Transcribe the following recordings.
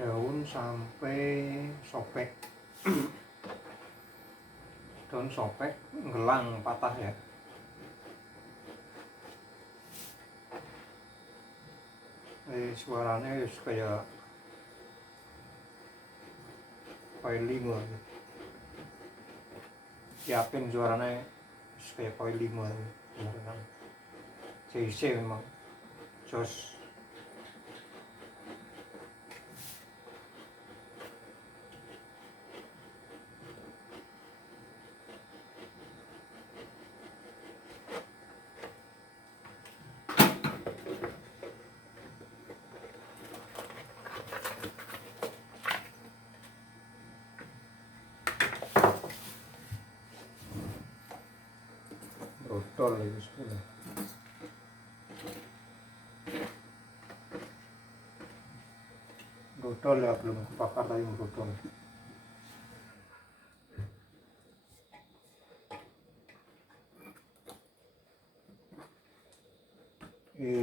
daun sampai sobek. Daun sobek, gelang patah ya. Suaranya kayak koin 5. Siapin suaranya kayak koin 5 beneran. CC memang jos. Brodol itu sebenarnya. Brodol ya, belum kebakar tapi brodol.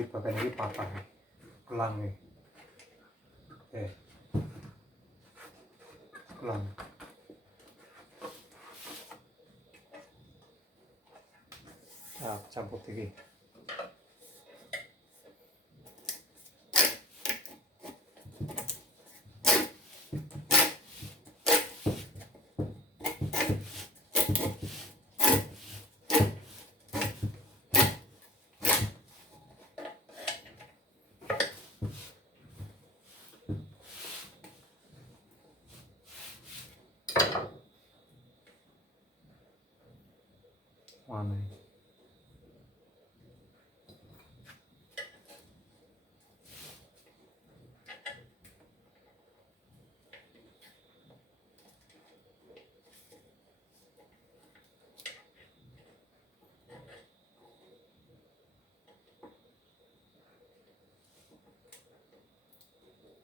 Bagian ini patah nih, gelang nih. Gelang. Nah, campur lagi. Mana ini?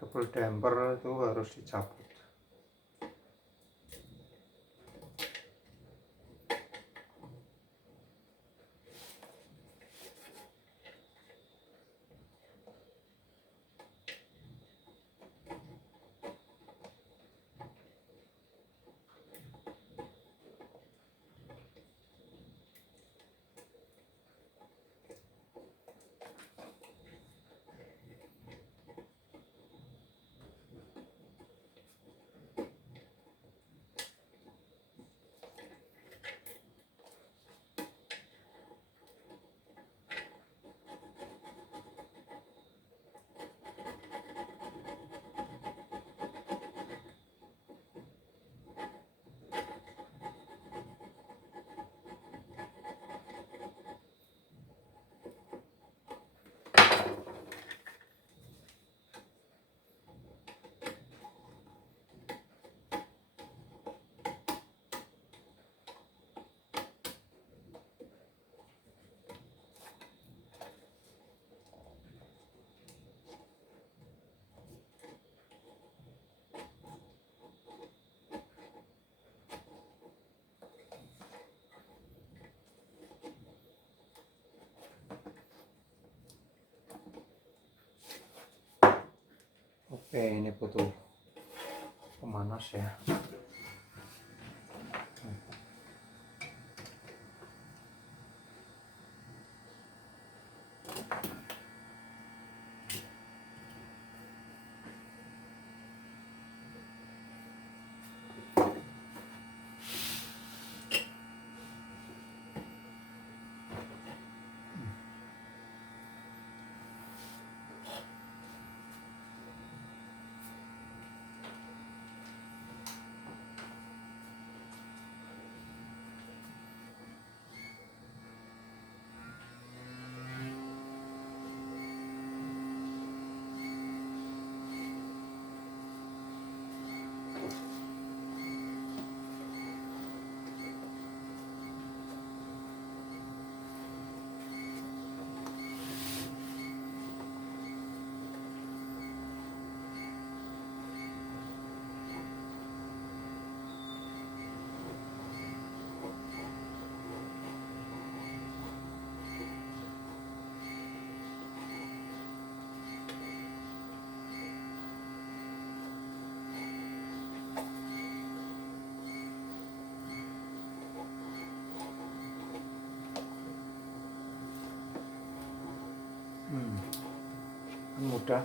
Double damper itu harus dicabut. Oke, ini butuh pemanas ya. sudah.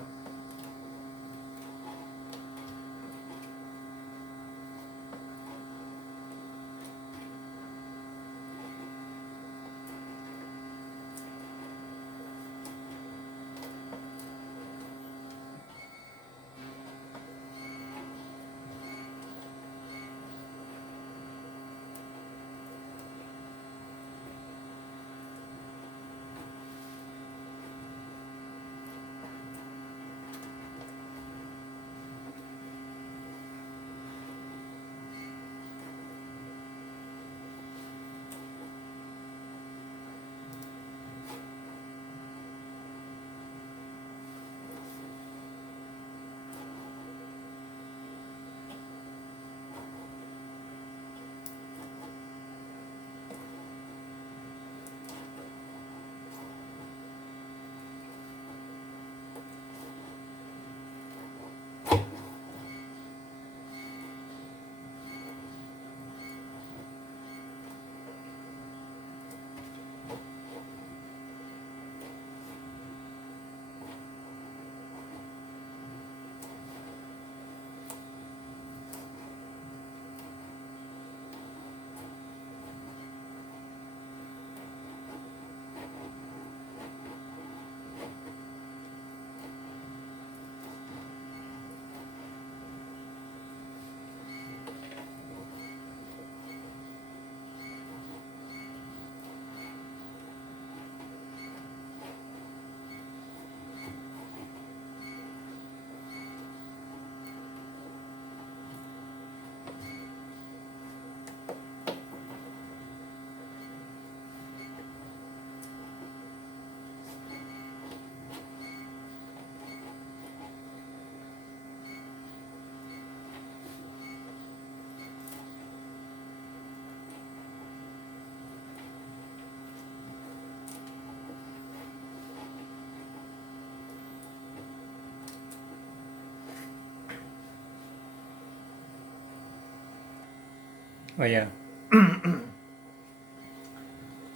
Oh ya,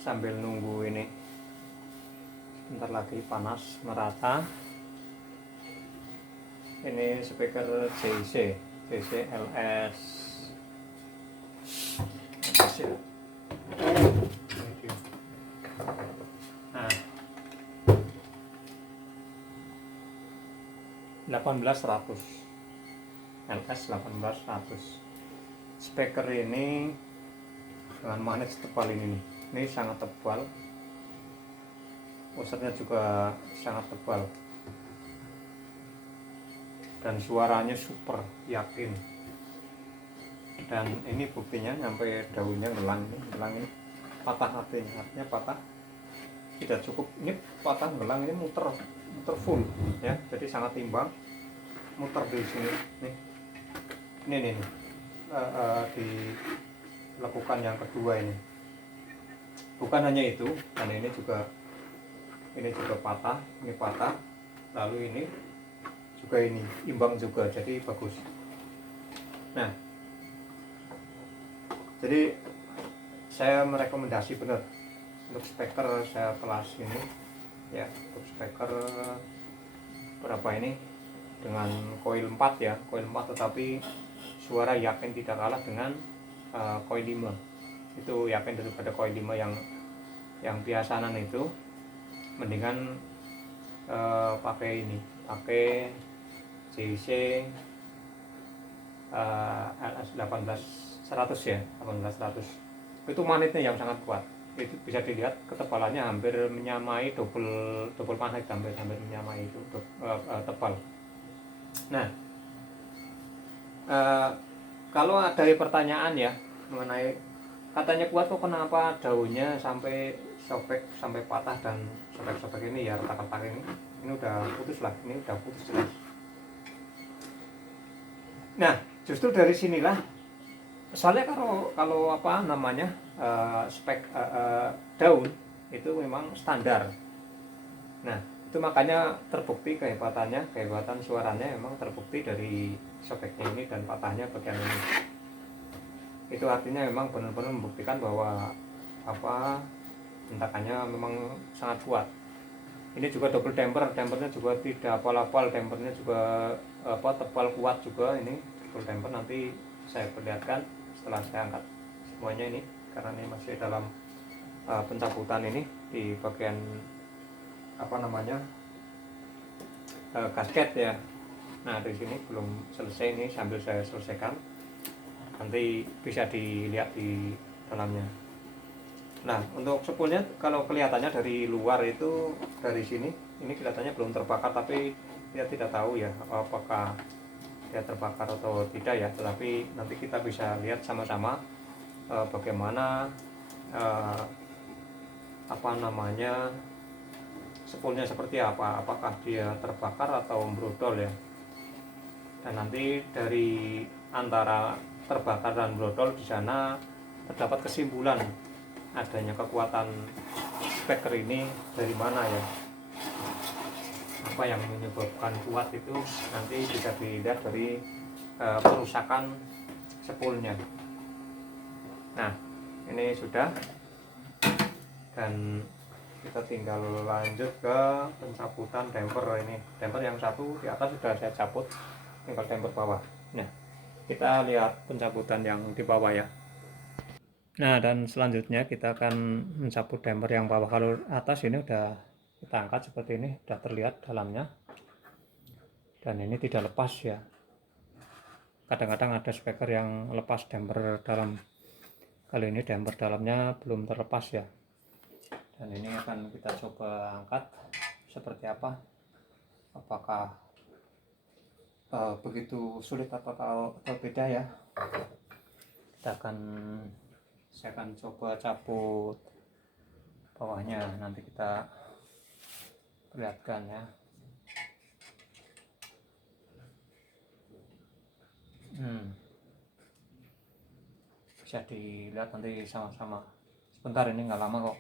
sambil nunggu ini sebentar lagi panas merata. Ini speaker JC LS hasil. Nah, 1800 LS 1800. Speaker ini dengan magnet tebal ini nih. Ini sangat tebal. Posernya juga sangat tebal. Dan suaranya super, yakin. Dan ini buktinya sampai daunnya ngelang ini patah artinya patah. Tidak cukup ini patah ngelang, ini muter full ya. Jadi sangat timbang. Muter di sini nih. Ini dilakukan yang kedua ini. Bukan hanya itu, dan ini juga patah, ini patah, lalu ini juga ini imbang juga, jadi bagus. Nah, jadi saya merekomendasi benar untuk speaker saya kelas ini ya, untuk speaker berapa ini dengan coil 4 ya, coil 4 tetapi suara yakin tidak kalah dengan coil 5. Itu yakin daripada coil 5 yang biasanan itu. Mendingan pakai JC LS 1800 ya, 1800. Itu magnetnya yang sangat kuat. Itu bisa dilihat ketebalannya hampir menyamai double magnet, hampir menyamai itu tebal. Nah, kalau ada pertanyaan ya mengenai katanya kuat kok, kenapa daunnya sampai sobek, sampai patah dan sobek-sobek ini ya, retak-retak ini udah putus lah, ini udah putus jelas. Nah, justru dari sinilah soalnya kalau apa namanya spek daun itu memang standar. Nah, itu makanya terbukti kehebatan suaranya memang terbukti dari sobeknya ini dan patahnya bagian ini. Itu artinya memang benar-benar membuktikan bahwa hentakannya memang sangat kuat. Ini juga double damper, dampernya juga tidak apal-apal, dampernya juga tebal kuat juga. Ini double damper, nanti saya perlihatkan setelah saya angkat semuanya ini, karena ini masih dalam pencabutan ini di bagian gasket ya. Nah, di sini belum selesai, ini sambil saya selesaikan, nanti bisa dilihat di dalamnya. Nah, untuk spoolnya kalau kelihatannya dari luar itu, dari sini ini kelihatannya belum terbakar, tapi kita tidak tahu ya apakah dia terbakar atau tidak ya. Tetapi nanti kita bisa lihat sama-sama bagaimana spoolnya seperti apa, apakah dia terbakar atau brodol ya. Dan nanti dari antara terbakar dan brodol di sana terdapat kesimpulan adanya kekuatan speaker ini dari mana ya, apa yang menyebabkan kuat itu nanti bisa dilihat dari kerusakan spoolnya. Nah, ini sudah, dan kita tinggal lanjut ke pencabutan damper. Ini damper yang satu di atas sudah saya cabut, tinggal damper bawah. Nah, kita lihat pencabutan yang di bawah ya. Nah, dan selanjutnya kita akan mencabut damper yang bawah. Kalau atas ini udah kita angkat seperti ini, sudah terlihat dalamnya, dan ini tidak lepas ya. Kadang-kadang ada speaker yang lepas damper dalam, kali ini damper dalamnya belum terlepas ya. Dan ini akan kita coba angkat seperti apa, apakah begitu sulit atau beda ya. Saya akan coba cabut bawahnya, nanti kita perlihatkan ya. Bisa dilihat nanti sama-sama. Sebentar, ini nggak lama kok.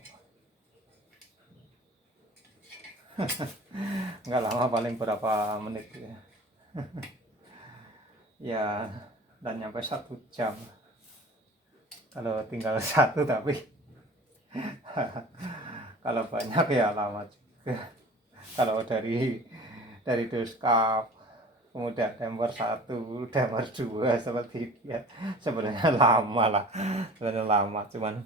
Nggak lama, paling berapa menit ya. Ya, dan nyampe 1 jam. Kalau tinggal satu, tapi kalau banyak ya lama juga. Kalau dari doskap, kemudian damper 1, damper 2 seperti ya, sebenarnya lama lah, cuman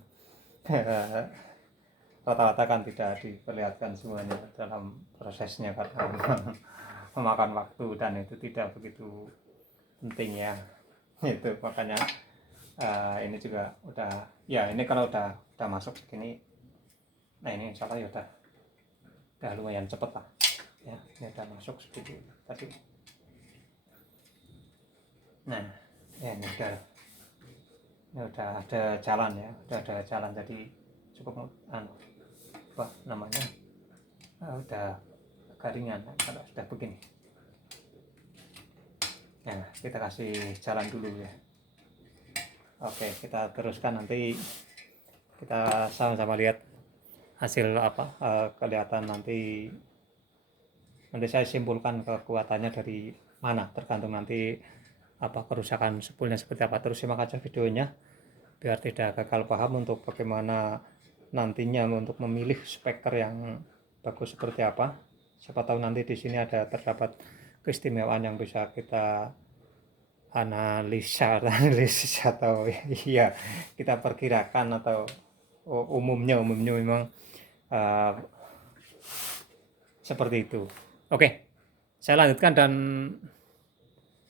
rata-rata kan tidak diperlihatkan semuanya dalam prosesnya karena memakan waktu dan itu tidak begitu penting ya. Itu makanya ini juga udah ya, ini kalau udah masuk segini, nah ini insya Allah ya udah lumayan cepet lah ya, ini udah masuk segitu tadi. Nah ya, ini udah ada jalan ya, jadi cukup udah garingan kalau sudah begini. Nah, kita kasih jalan dulu ya. Oke, kita teruskan, nanti kita sama-sama lihat hasil kelihatan nanti saya simpulkan kekuatannya dari mana, tergantung nanti kerusakan spoolnya seperti apa. Terus simak aja videonya biar tidak gagal paham untuk bagaimana nantinya untuk memilih speaker yang bagus seperti apa. Siapa tahu nanti di sini terdapat keistimewaan yang bisa kita analisis atau ya kita perkirakan, atau umumnya memang seperti itu. Oke, saya lanjutkan dan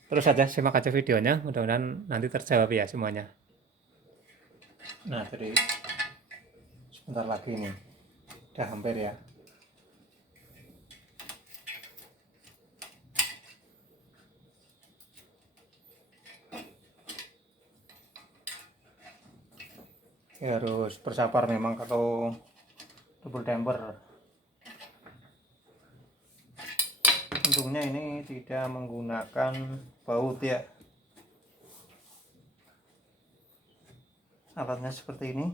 terus saja simak aja videonya, mudah-mudahan nanti terjawab ya semuanya. Nah, jadi sebentar lagi nih, udah hampir ya. Harus bersabar memang kalau double damper. Untungnya ini tidak menggunakan baut ya, alatnya seperti ini.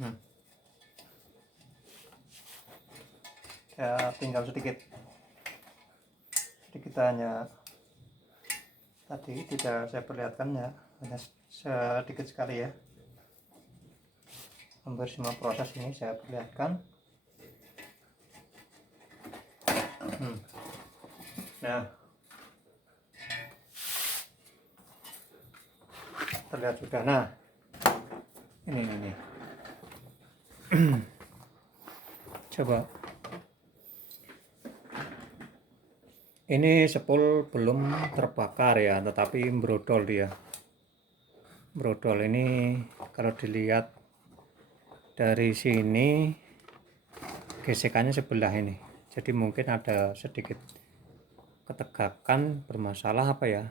Hmm. Ya tinggal sedikit hanya tadi tidak saya perlihatkan ya, hanya sedikit sekali ya, hampir semua proses ini saya perlihatkan. Nah, terlihat sudah. Nah, ini coba ini sepul belum terbakar ya, tetapi brodol dia. Brodol ini kalau dilihat dari sini gesekannya sebelah ini, jadi mungkin ada sedikit ketegakan, bermasalah apa ya,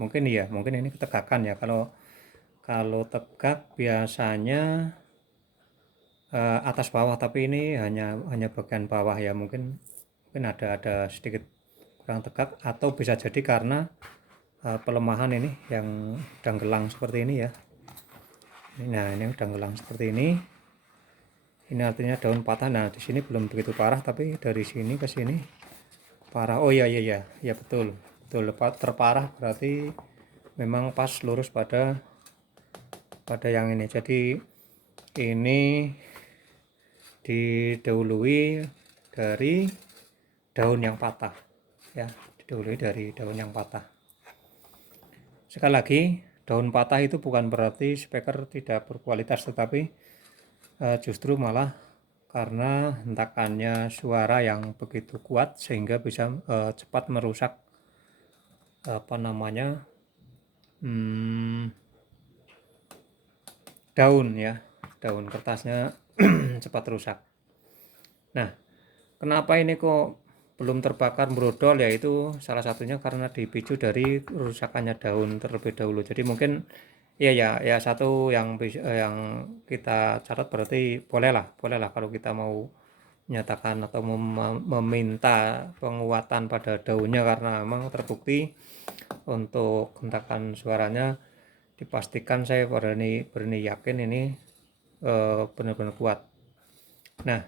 mungkin iya, mungkin ini ketegakan ya. Kalau tegak biasanya atas bawah, tapi ini hanya bagian bawah ya, mungkin ada sedikit kurang tegak, atau bisa jadi karena pelemahan ini yang danggelang seperti ini ya. Nah, ini danggelang seperti ini artinya daun patah. Nah, di sini belum begitu parah, tapi dari sini ke sini parah. Oh iya betul terparah, berarti memang pas lurus pada yang ini. Jadi ini didahului dari daun yang patah ya, didahului dari daun yang patah. Sekali lagi, daun patah itu bukan berarti speaker tidak berkualitas, tetapi justru malah karena hentakannya suara yang begitu kuat sehingga bisa cepat merusak daun ya, daun kertasnya cepat rusak. Nah, kenapa ini kok belum terbakar brodol, yaitu salah satunya karena dipicu dari kerusakannya daun terlebih dahulu. Jadi mungkin ya satu yang kita catat, berarti bolehlah kalau kita mau menyatakan atau meminta penguatan pada daunnya, karena memang terbukti untuk hentakan suaranya dipastikan saya berani yakin ini benar-benar kuat. Nah,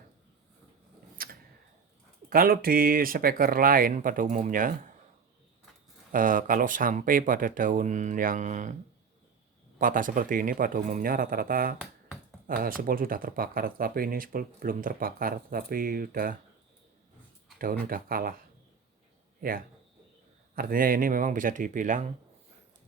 kalau di speaker lain pada umumnya kalau sampai pada daun yang patah seperti ini, pada umumnya rata-rata sepul sudah terbakar, tetapi ini sepul belum terbakar, tetapi daun udah kalah ya. Artinya ini memang bisa dibilang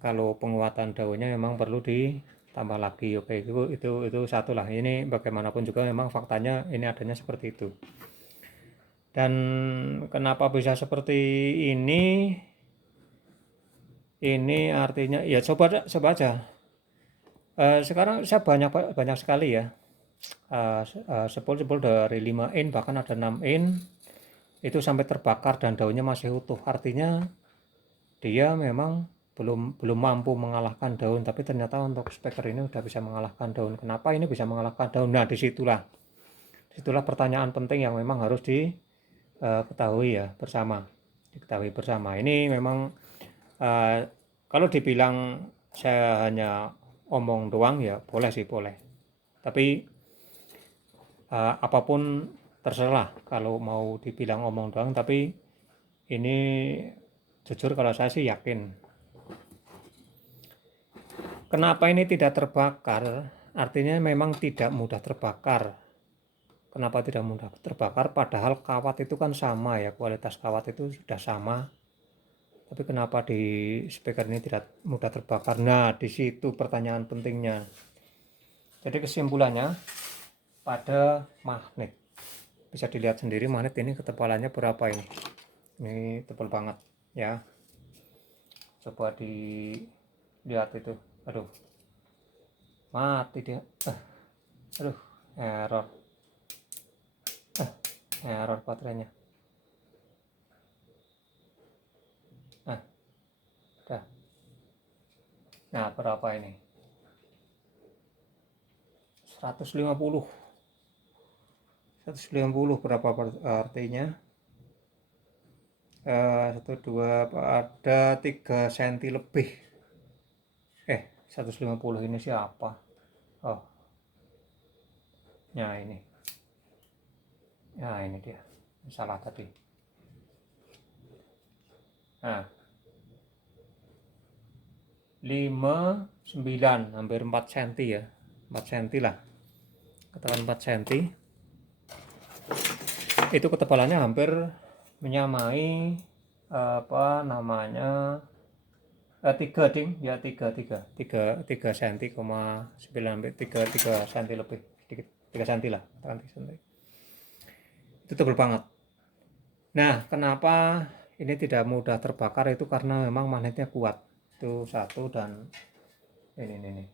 kalau penguatan daunnya memang perlu ditambah lagi. Oke, itu satu lah. Ini bagaimanapun juga memang faktanya ini adanya seperti itu. Dan kenapa bisa seperti ini? Ini artinya ya coba aja. Sekarang saya banyak sekali ya sepul dari 5 in, bahkan ada 6 in itu sampai terbakar dan daunnya masih utuh. Artinya dia memang belum mampu mengalahkan daun, tapi ternyata untuk speaker ini udah bisa mengalahkan daun. Kenapa ini bisa mengalahkan daun? Nah, disitulah pertanyaan penting yang memang harus diketahui bersama. Ini memang kalau dibilang saya hanya omong doang ya boleh, tapi apapun terserah kalau mau dibilang omong doang, tapi ini jujur kalau saya sih yakin. Kenapa ini tidak terbakar? Artinya memang tidak mudah terbakar. Kenapa tidak mudah terbakar? Padahal kawat itu kan sama ya, kualitas kawat itu sudah sama. Tapi kenapa di speaker ini tidak mudah terbakar? Nah, di situ pertanyaan pentingnya. Jadi kesimpulannya pada magnet. Bisa dilihat sendiri magnet ini ketebalannya berapa ini. Ini tebal banget ya. Coba dilihat itu. Aduh. Mati dia. Aduh, error baterainya. Dah. Nah, berapa ini? 150 berapa artinya? 1 2 ada 3 cm lebih. 150 ini siapa? Oh, Nah ini, nah ini dia, salah tadi. Nah 59 hampir 4 cm ya, 4 cm lah, katakan 4 cm. Itu ketebalannya hampir menyamai apa namanya 3 ding ya, 3 cm, 9 3 cm lebih sedikit, 3 cm lah, 3 cm. Itu tebal banget. Nah kenapa ini tidak mudah terbakar itu karena memang magnetnya kuat, itu satu. Dan ini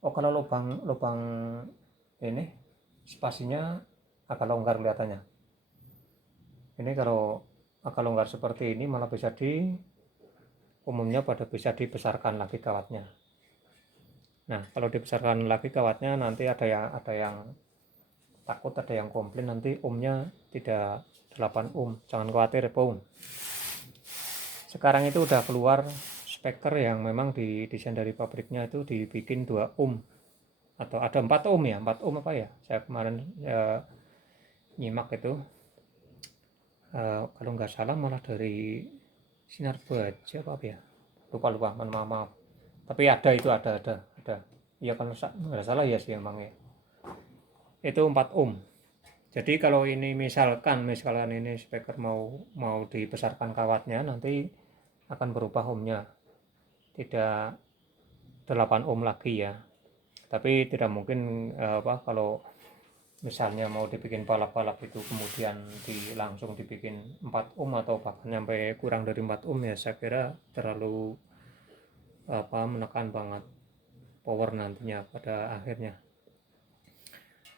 oh kalau lubang ini spasinya agak longgar kelihatannya. Ini kalau agak longgar seperti ini malah bisa umumnya bisa dibesarkan lagi kawatnya. Nah kalau dibesarkan lagi kawatnya nanti ada yang takut, ada yang komplain nanti ohmnya tidak 8 ohm. Jangan khawatir Pung, sekarang itu udah keluar speaker yang memang didesain dari pabriknya itu dibikin 2 ohm atau ada 4 ohm ya, 4 ohm apa ya, saya kemarin nyimak itu kalau nggak salah malah dari sinar baja apa ya, lupa maaf. Tapi ada ya kalau nggak salah ya sih emang ya, itu 4 ohm. Jadi kalau ini misalkan ini speaker mau dibesarkan kawatnya, nanti akan berubah ohmnya, tidak 8 ohm lagi ya. Tapi tidak mungkin kalau misalnya mau dibikin balap-balap itu kemudian langsung dibikin 4 ohm atau bahkan sampai kurang dari 4 ohm ya, saya kira terlalu menekan banget power nantinya pada akhirnya.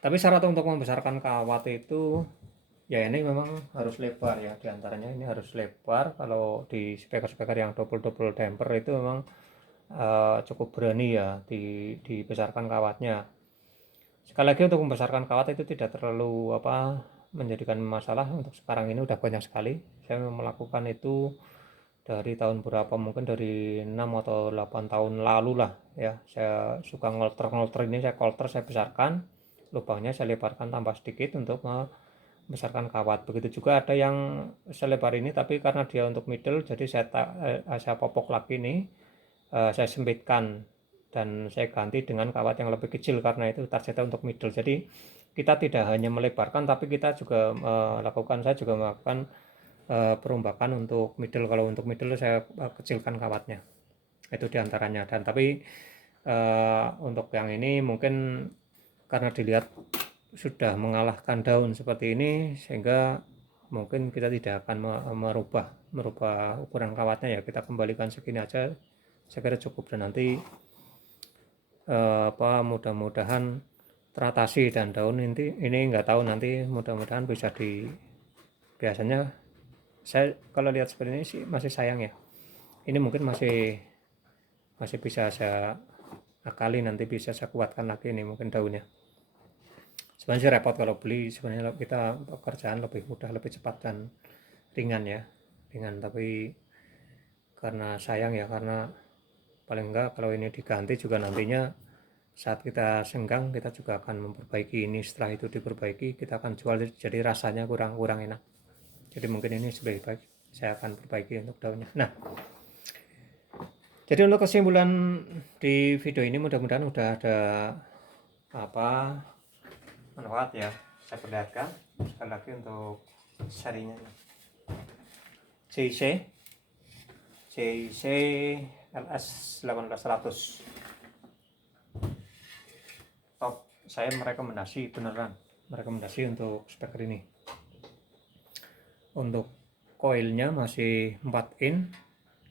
Tapi syarat untuk membesarkan kawat itu ya ini memang harus lebar ya, diantaranya ini harus lebar. Kalau di speaker yang double damper itu memang cukup berani ya dibesarkan kawatnya. Sekali lagi untuk membesarkan kawat itu tidak terlalu menjadikan masalah. Untuk sekarang ini udah banyak sekali, saya melakukan itu dari tahun berapa, mungkin dari 6 atau 8 tahun lalu lah ya. Saya suka ngolter ini, saya besarkan lubangnya, saya lebarkan tambah sedikit untuk membesarkan kawat. Begitu juga ada yang selebar ini tapi karena dia untuk middle, jadi saya popok lagi nih, saya sempitkan dan saya ganti dengan kawat yang lebih kecil karena itu targetnya untuk middle. Jadi kita tidak hanya melebarkan tapi kita juga saya juga melakukan perombakan untuk middle. Kalau untuk middle saya kecilkan kawatnya, itu diantaranya. Dan tapi untuk yang ini mungkin karena dilihat sudah mengalahkan daun seperti ini, sehingga mungkin kita tidak akan merubah ukuran kawatnya ya, kita kembalikan segini aja, saya kira cukup. Dan nanti mudah-mudahan teratasi. Dan daun ini nggak tahu nanti, mudah-mudahan bisa biasanya saya kalau lihat seperti ini sih masih sayang ya, ini mungkin masih bisa saya akali, nanti bisa saya kuatkan lagi ini mungkin daunnya. Sebenarnya sih repot kalau beli, sebenarnya kita pekerjaan lebih mudah, lebih cepat dan ringan. Tapi karena sayang ya, karena paling enggak kalau ini diganti juga nantinya saat kita senggang kita juga akan memperbaiki ini. Setelah itu diperbaiki kita akan jual, jadi rasanya kurang enak. Jadi mungkin ini sebaik baik saya akan perbaiki untuk daunnya. Nah jadi untuk kesimpulan di video ini, mudah-mudahan udah ada manfaat ya. Saya perlihatkan sekali lagi untuk serinya JIC LS 1800 top. Saya merekomendasi untuk speaker ini. Untuk coilnya masih 4 in,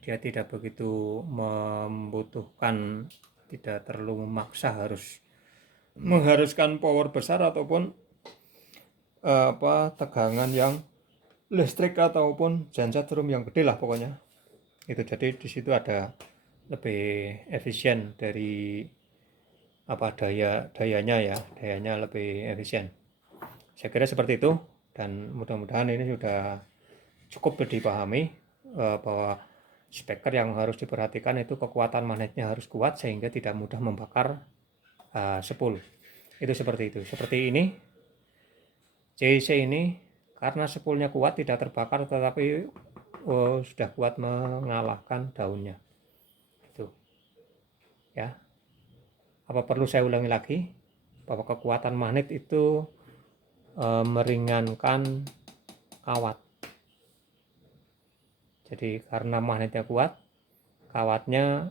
dia tidak begitu membutuhkan, tidak terlalu memaksa mengharuskan power besar ataupun tegangan yang listrik ataupun genset room yang gede lah pokoknya itu. Jadi di situ ada lebih efisien dari dayanya lebih efisien. Saya kira seperti itu, dan mudah-mudahan ini sudah cukup dipahami bahwa speaker yang harus diperhatikan itu kekuatan magnetnya harus kuat sehingga tidak mudah membakar spool. Itu seperti ini. JC ini karena spoolnya kuat tidak terbakar, tetapi sudah kuat mengalahkan daunnya. Itu ya. Apa perlu saya ulangi lagi bahwa kekuatan magnet itu meringankan kawat. Jadi karena magnetnya kuat, kawatnya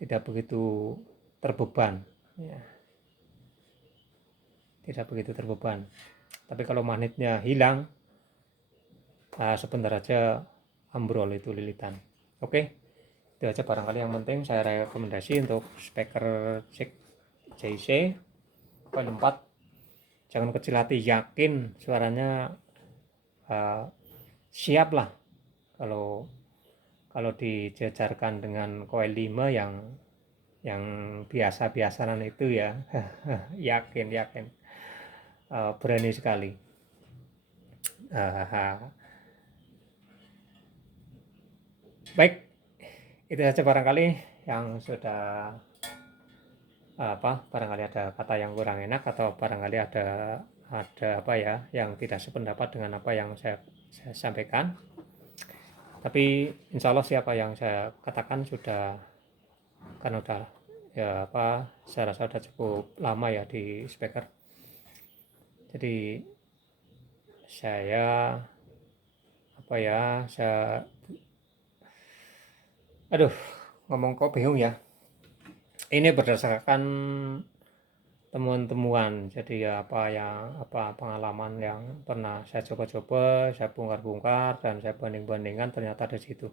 tidak begitu terbeban ya. Tidak begitu terbeban. Tapi kalau magnetnya hilang, sebentar aja ambrol itu lilitan. Oke, itu aja barangkali yang penting saya rekomendasi untuk speaker JC coil 4. Jangan kecil hati, yakin suaranya siap lah kalau dijajarkan dengan coil 5 yang biasa-biasanan itu ya. yakin berani sekali. Baik, itu saja barangkali yang sudah barangkali ada kata yang kurang enak atau barangkali ada apa ya yang tidak sependapat dengan apa yang saya sampaikan. Tapi insya Allah siapa yang saya katakan sudah kan udah ya saya rasa sudah cukup lama ya di speaker. Jadi saya ngomong kok bingung ya. Ini berdasarkan temuan-temuan, jadi pengalaman yang pernah saya coba-coba, saya bongkar-bongkar dan saya banding-bandingkan, ternyata di situ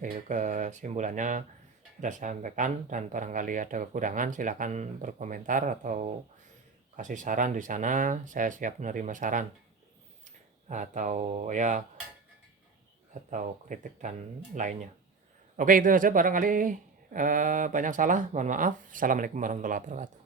kesimpulannya sudah saya sampaikan. Dan barangkali ada kekurangan silahkan berkomentar atau kasih saran di sana. Saya siap menerima saran atau kritik dan lainnya. Oke, itu saja barangkali banyak salah, mohon maaf. Assalamualaikum warahmatullahi wabarakatuh.